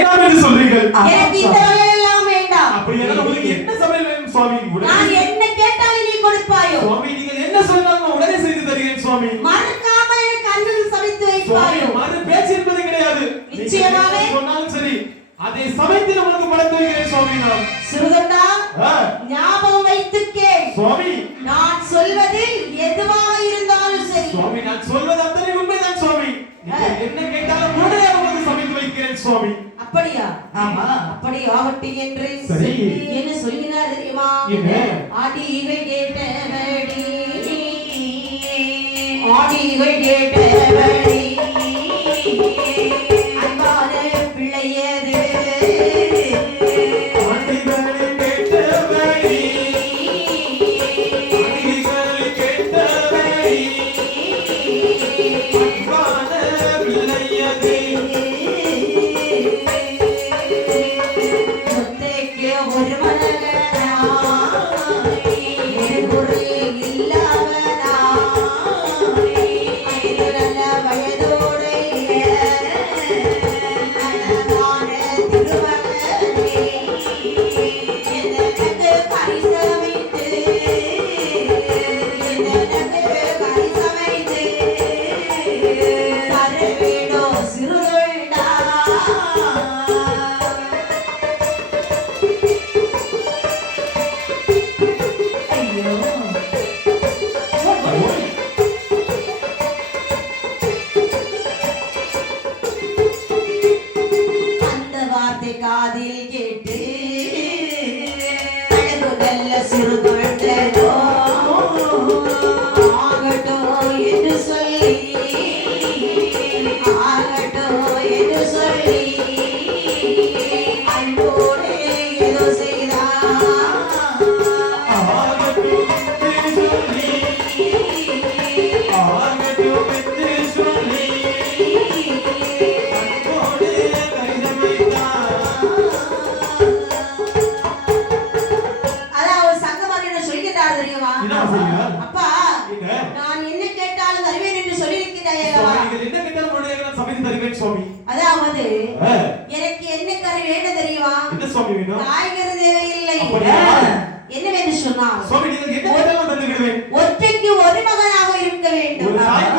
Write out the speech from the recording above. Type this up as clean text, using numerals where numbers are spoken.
என்று சொல்றீர்கள். எனக்கு இந்த வகையெல்லாம் வேண்டாம். அப்படியே உங்களுக்கு என்ன சமையல் வேணும் சுவாமி? நான் என்ன கேட்டாலும் நீ கொடுப்பாயோ? சுவாமி நீங்கள் என்ன சொன்னாலும் உடனே செய்து தருகிறேன் சுவாமி. மறக்காம எனக்கு அன்னம் சமைத்து வைப்பாயோ? மறு பேச்சு என்பது கிடையாது. நிச்சயமாவே சொன்னாலும் சரி அதை சமைத்து உங்களுக்கு படைத்து வைக்கிறேன் சுவாமி. நான் சிறுதண்டா ஞாபகம் வைத்துக்கே சுவாமி. நான் சொல்வது எதுவாக இருந்தாலும் சரி சுவாமி நான் சொல்வது அத்தனை உண்மைதான் சுவாமி. நீங்கள் என்ன கேட்டாலும் உடனே உங்களுக்கு சமைத்து வைக்கிறேன் சுவாமி. அப்படியா? ஆமா. அப்படி ஆகட்டும் என்று சரி. என்ன சொல்கிறார் தெரியுமா? ஆடிகள் கேட்டபடி ஆடிகள் கேட்டபடி அன்பான பிள்ளையது காதில் கேட்டு அழகு நல்ல சிறு குழந்தையோ ஆகட்டும் என்று சொல்லி ஆகட்டும் என்று சொல்லி அன்போடு ஏதோ செய்தார். அப்பா நான் என்ன கேட்டாலும் தருவேன் என்று சொல்லியிருக்கிறாய் அல்லவா? நீங்கள் என்ன கேட்டாலும் உடனே நான் சமைத்து தருவேன் சுவாமி. அதாவது எனக்கு என்ன கறி வேண்டும் தெரியுமா? என்ன சுவாமி வேணும்? காய்கறி தேவையில்லை. என்னவென்று சொன்னால் சுவாமி நீங்கள் என்ன கேட்டாலும் தந்து விடுவேன். ஒற்றைக்கு ஒரு மகனாக இருக்க வேண்டும். ஒரு தாய்